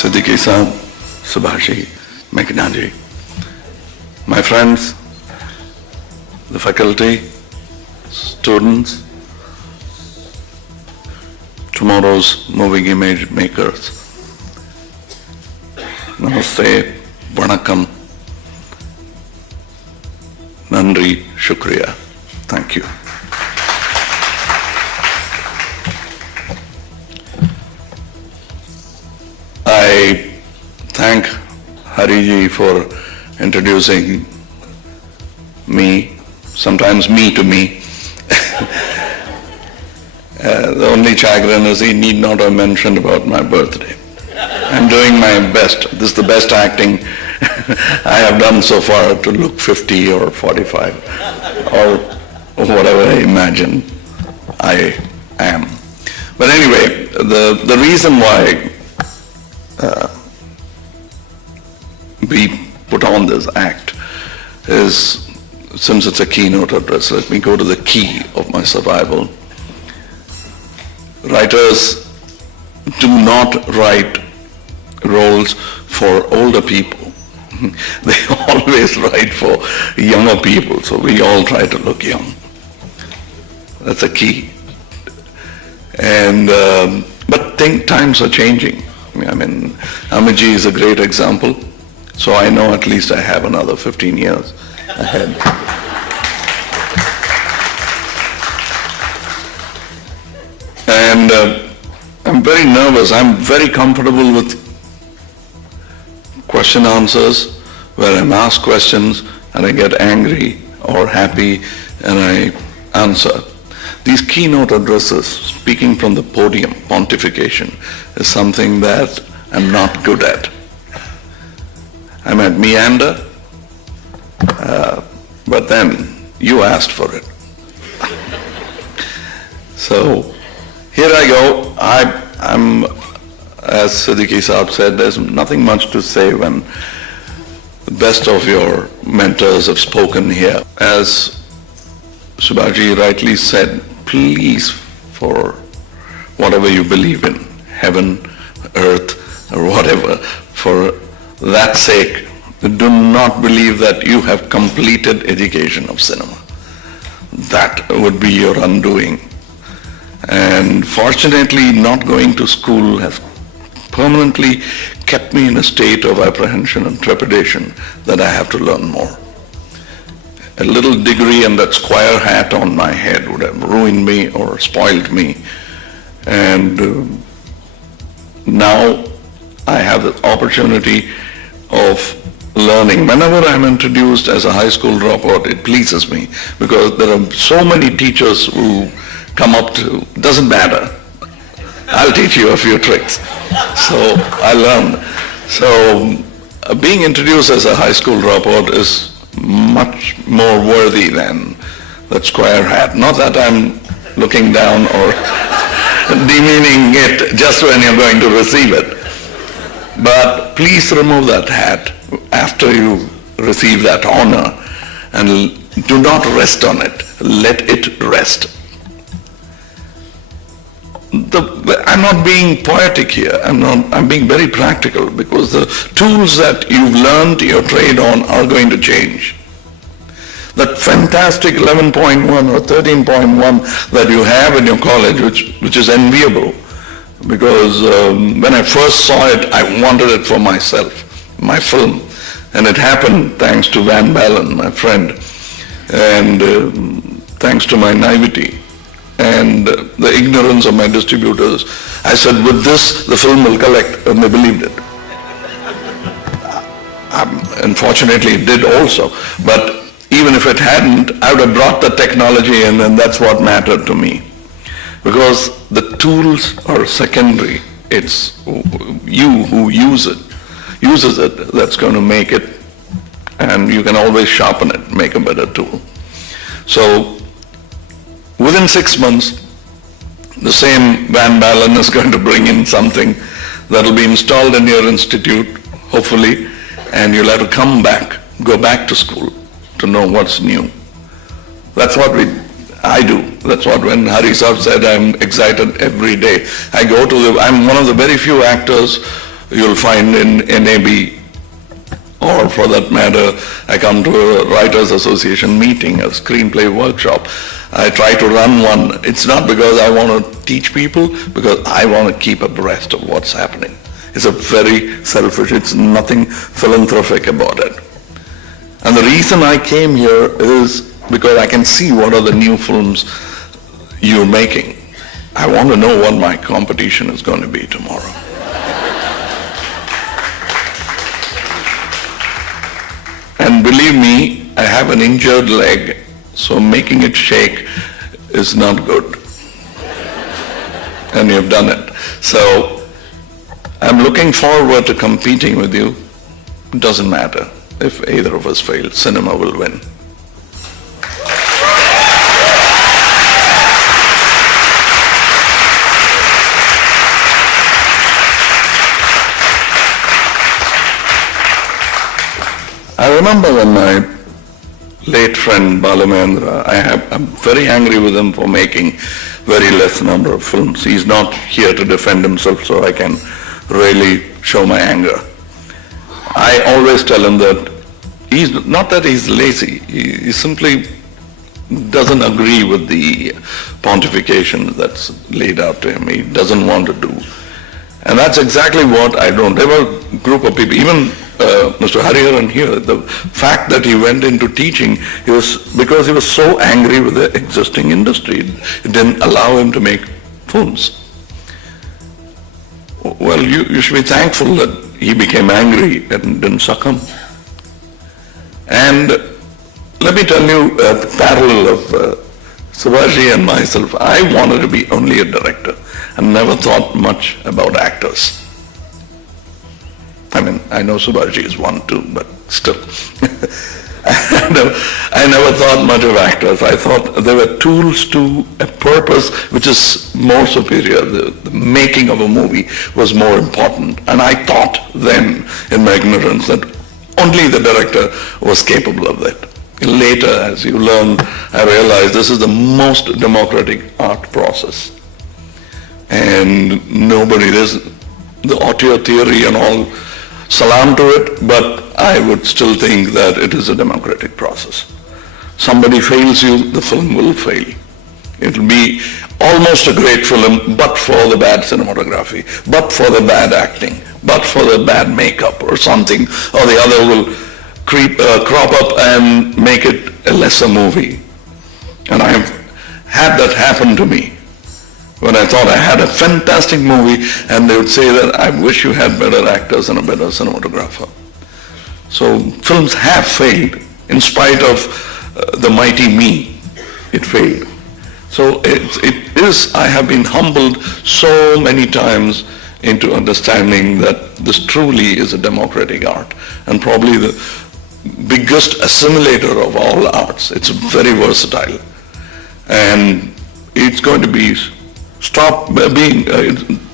Siddiqui Saab, Subhashi, Meghnaji, my friends, the faculty, students, tomorrow's moving image makers. Namaste, Vanakkam, Nandri, Shukriya. Thank you. I thank Hariji for introducing me, sometimes me to me. The only chagrin is he need not have mentioned about my birthday. I'm doing my best. This is the best acting I have done so far to look 50 or 45 or whatever I imagine I am. But anyway, the reason why we put on this act is, since it's a keynote address, let me go to the key of my survival. Writers do not write roles for older people. They always write for younger people, so we all try to look young. That's a key. And but times are changing. I mean, Amitji is a great example, so I know at least I have another 15 years ahead. And I'm very nervous. I'm very comfortable with question answers, where I'm asked questions and I get angry or happy and I answer. These keynote addresses, speaking from the podium, pontification, is something that I'm not good at. I might meander, but then you asked for it. So here I go. I'm, as Siddiqui Saab said, there's nothing much to say when the best of your mentors have spoken here. As Subhaji rightly said, please, for whatever you believe in, heaven, earth, or whatever, for that sake, do not believe that you have completed education of cinema. That would be your undoing. And fortunately, not going to school has permanently kept me in a state of apprehension and trepidation that I have to learn more. A little degree and that square hat on my head would have ruined me or spoiled me. And now I have the opportunity of learning. Whenever I'm introduced as a high school dropout, it pleases me, because there are so many teachers who come up to, doesn't matter, I'll teach you a few tricks. So I learn. So being introduced as a high school dropout is much more worthy than that square hat. Not that I'm looking down or demeaning it just when you're going to receive it. But please remove that hat after you receive that honor and do not rest on it. Let it rest. I'm not being poetic here. I'm being very practical, because the tools that you've learned your trade on are going to change. That fantastic 11.1 or 13.1 that you have in your college, which is enviable, because when I first saw it, I wanted it for myself, my film. And it happened thanks to Van Balen, my friend, and thanks to my naivety and the ignorance of my distributors. I said, with this, the film will collect, and they believed it. Unfortunately, it did also. But even if it hadn't, I would have brought the technology in, and that's what mattered to me. Because the tools are secondary. It's you who uses it, that's going to make it, and you can always sharpen it, make a better tool. So within 6 months, the same Van Balen is going to bring in something that will be installed in your institute, hopefully, and you'll have to go back to school to know what's new. That's what I do. That's what, when Hari Saab said I'm excited every day, I'm one of the very few actors you'll find in NAB, or for that matter, I come to a Writers Association meeting, a screenplay workshop. I try to run one. It's not because I want to teach people, because I want to keep abreast of what's happening. It's a very selfish, it's nothing philanthropic about it. And the reason I came here is because I can see what are the new films you're making. I want to know what my competition is going to be tomorrow. And believe me, I have an injured leg, so making it shake is not good. And you've done it. So I'm looking forward to competing with you. It doesn't matter. If either of us fail, cinema will win. I remember when my late friend Balamendra, I'm very angry with him for making very less number of films. He's not here to defend himself, so I can really show my anger. I always tell him that he's not that he's lazy, he simply doesn't agree with the pontification that's laid out to him. He doesn't want to do. And that's exactly what I don't. There were a group of people, even Mr. Hariharan here, the fact that he went into teaching, it was because he was so angry with the existing industry. It didn't allow him to make films. Well, you should be thankful that he became angry and didn't succumb. And let me tell you a parallel of Subhashi and myself. I wanted to be only a director and never thought much about actors. I mean, I know Subhashi is one too, but still. I never thought much of actors. I thought they were tools to a purpose which is more superior. The making of a movie was more important. And I thought then, in my ignorance, that only the director was capable of that. Later, as you learn, I realized this is the most democratic art process. And nobody, there's the auteur theory and all, salam to it, but I would still think that it is a democratic process. Somebody fails you, the film will fail. It will be almost a great film, but for the bad cinematography, but for the bad acting, but for the bad makeup or something, or the other will crop up and make it a lesser movie. And I've had that happen to me. When I thought I had a fantastic movie, and they would say that I wish you had better actors and a better cinematographer. So films have failed. In spite of the mighty me, it failed. So it is, I have been humbled so many times into understanding that this truly is a democratic art, and probably the biggest assimilator of all arts. It's very versatile. And it's going to be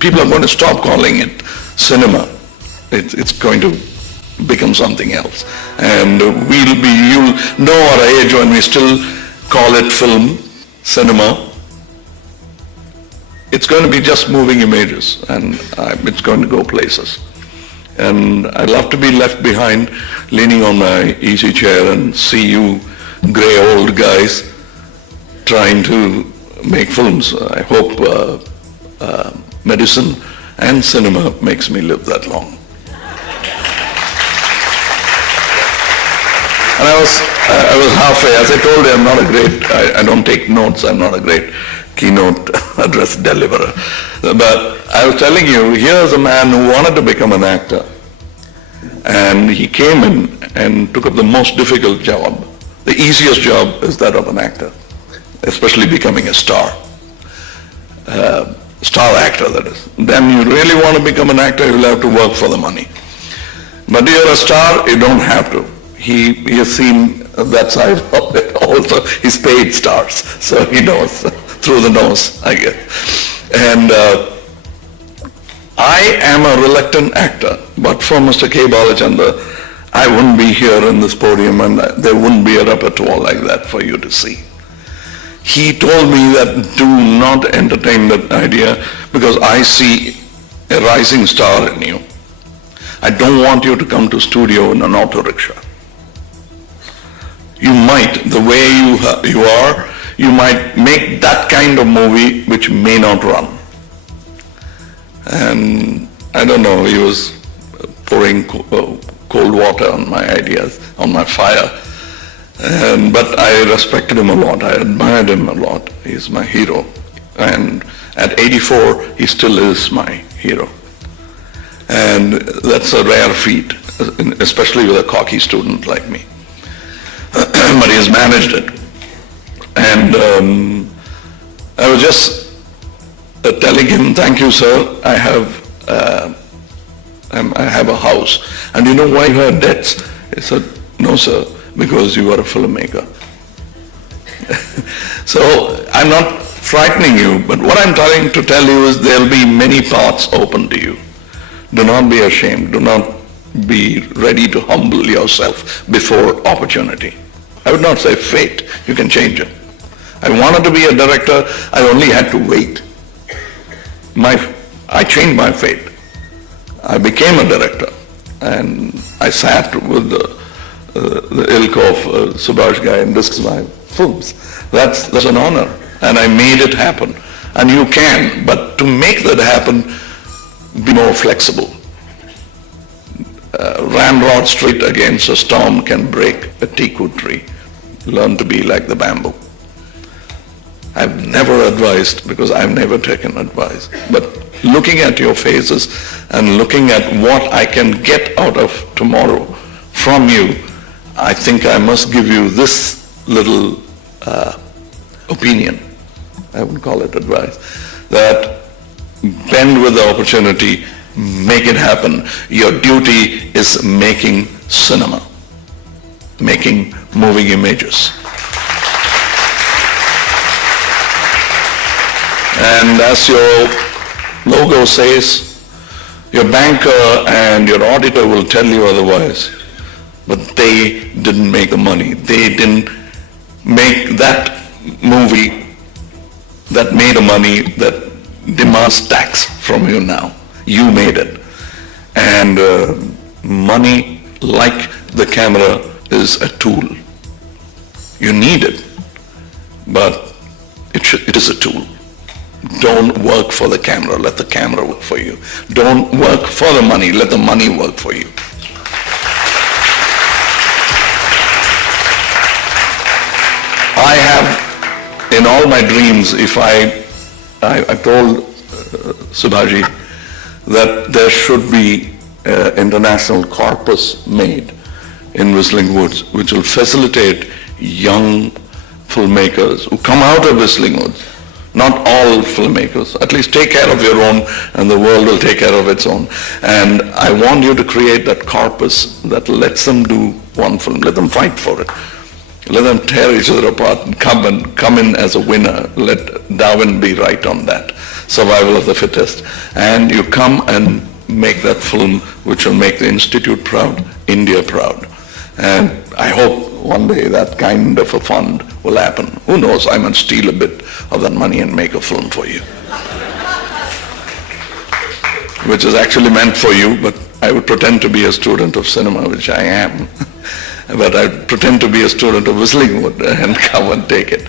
people are going to stop calling it cinema. It's going to become something else. And you'll know our age when we still call it film, cinema. It's going to be just moving images, and it's going to go places. And I'd love to be left behind, leaning on my easy chair and see you gray old guys trying to make films. I hope medicine and cinema makes me live that long. And I was halfway. As I told you, I'm not a great, I don't take notes. I'm not a great keynote address deliverer. But I was telling you, here's a man who wanted to become an actor. And he came in and took up the most difficult job. The easiest job is that of an actor, especially becoming a star. Star actor, that is. Then you really want to become an actor, you'll have to work for the money. But you're a star, you don't have to. He has seen that side of it also. He's paid stars, so he knows, through the nose, I guess. And I am a reluctant actor, but for Mr. K. Balachandra, I wouldn't be here in this podium, and there wouldn't be a repertoire like that for you to see. He told me that do not entertain that idea because I see a rising star in you. I don't want you to come to studio in an auto rickshaw. You might, the way you are, you might make that kind of movie which may not run. And I don't know, he was pouring cold water on my ideas, on my fire. But I respected him a lot, I admired him a lot. He's my hero. And at 84, he still is my hero. And that's a rare feat, especially with a cocky student like me. But he has managed it. And I was just telling him, thank you, sir, I have a house. And you know why you have debts? He said, no, sir, because you are a filmmaker. So I'm not frightening you, but what I'm trying to tell you is there'll be many paths open to you. Do not be ashamed. Do not be ready to humble yourself before opportunity. I would not say fate. You can change it. I wanted to be a director. I only had to wait. I changed my fate. I became a director, and I sat with the ilk of Subhash Ghai and discussed my films. That's an honor, and I made it happen. And you can, but to make that happen, be more flexible. Ramrod straight against a storm can break a teakwood tree. Learn to be like the bamboo. I've never advised because I've never taken advice. But looking at your faces and looking at what I can get out of tomorrow from you, I think I must give you this little opinion. I wouldn't call it advice. That bend with the opportunity, make it happen. Your duty is making cinema, making moving images. And as your logo says, your banker and your auditor will tell you otherwise, but they didn't make the money. They didn't make that movie that made a money that demands tax from you now. You made it. And money, like the camera, is a tool. You need it, but it is a tool. Don't work for the camera, let the camera work for you. Don't work for the money, let the money work for you. I have, in all my dreams, if I told Subhaji that there should be an international corpus made in Whistling Woods, which will facilitate young filmmakers who come out of Whistling Woods. Not all filmmakers. At least take care of your own, and the world will take care of its own. And I want you to create that corpus that lets them do one film. Let them fight for it. Let them tear each other apart and come in as a winner. Let Darwin be right on that. Survival of the fittest. And you come and make that film which will make the Institute proud, India proud. And I hope one day that kind of a fund will happen. Who knows, I might steal a bit of that money and make a film for you. Which is actually meant for you, but I would pretend to be a student of cinema, which I am. But I pretend to be a student of Whistling Wood and come and take it.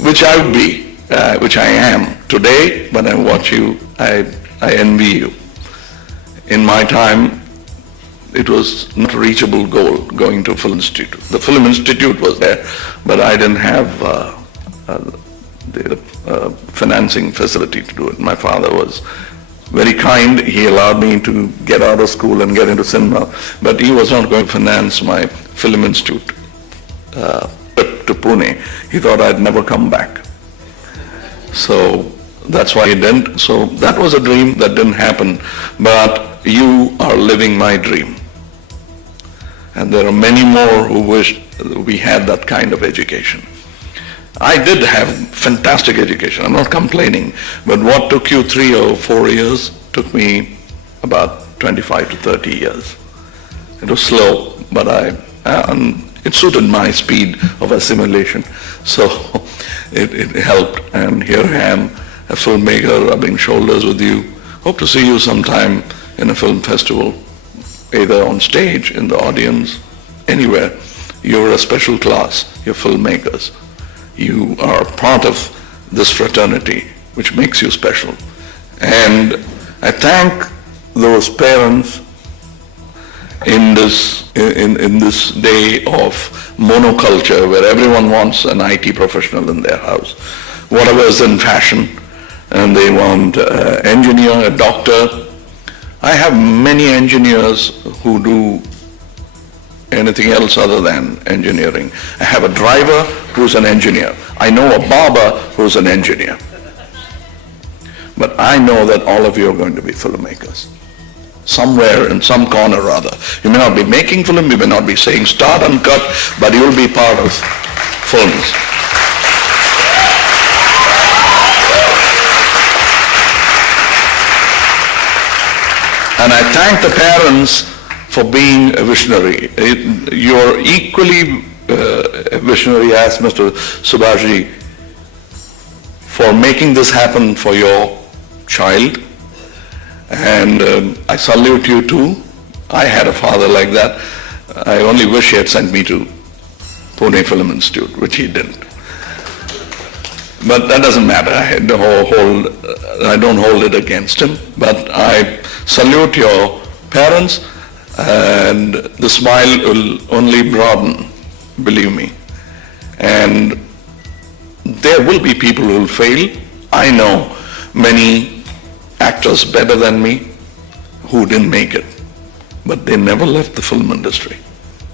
Which I would be, which I am. Today, when I watch you, I envy you. In my time, it was not a reachable goal going to a film institute. The Film Institute was there, but I didn't have the financing facility to do it. My father was very kind. He allowed me to get out of school and get into cinema, but he was not going to finance my Film Institute trip to Pune. He thought I'd never come back. So that's why he didn't. So that was a dream that didn't happen, but you are living my dream. And there are many more who wish we had that kind of education. I did have fantastic education, I'm not complaining, but what took you 3 or 4 years took me about 25 to 30 years. It was slow, but it suited my speed of assimilation, so it helped. And here I am, a filmmaker rubbing shoulders with you. Hope to see you sometime in a film festival. either on stage, in the audience, anywhere. You're a special class. You're filmmakers. You are part of this fraternity, which makes you special. And I thank those parents in this day of monoculture where everyone wants an IT professional in their house. Whatever is in fashion, and they want an engineer, a doctor. I have many engineers who do anything else other than engineering. I have a driver who's an engineer. I know a barber who's an engineer. But I know that all of you are going to be filmmakers. Somewhere in some corner or other. You may not be making film, you may not be saying start and cut, but you'll be part of films. And I thank the parents for being a visionary. You're equally a visionary as Mr. Subhashji for making this happen for your child. And I salute you too. I had a father like that. I only wish he had sent me to Pune Film Institute, which he didn't. But that doesn't matter. I don't hold it against him. But I salute your parents, and the smile will only broaden, believe me. And there will be people who will fail. I know many actors better than me who didn't make it, but they never left the film industry.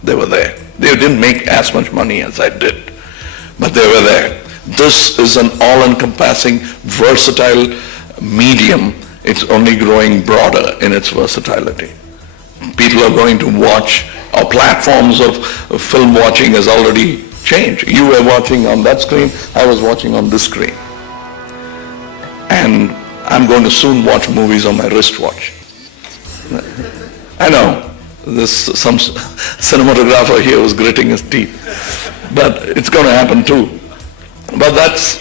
They were there. They didn't make as much money as I did, but they were there. This is an all-encompassing, versatile medium. It's only growing broader in its versatility. People are going to watch. Our platforms of film watching has already changed. You were watching on that screen, I was watching on this screen. And I'm going to soon watch movies on my wristwatch. I know, some cinematographer here was gritting his teeth, but it's going to happen too. But that's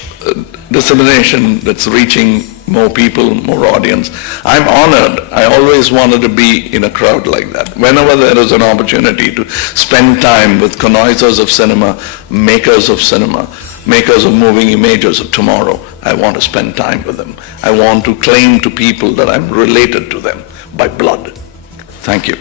dissemination, that's reaching more people, more audience. I'm honored. I always wanted to be in a crowd like that. Whenever there is an opportunity to spend time with connoisseurs of cinema, makers of moving images of tomorrow, I want to spend time with them. I want to claim to people that I'm related to them by blood. Thank you.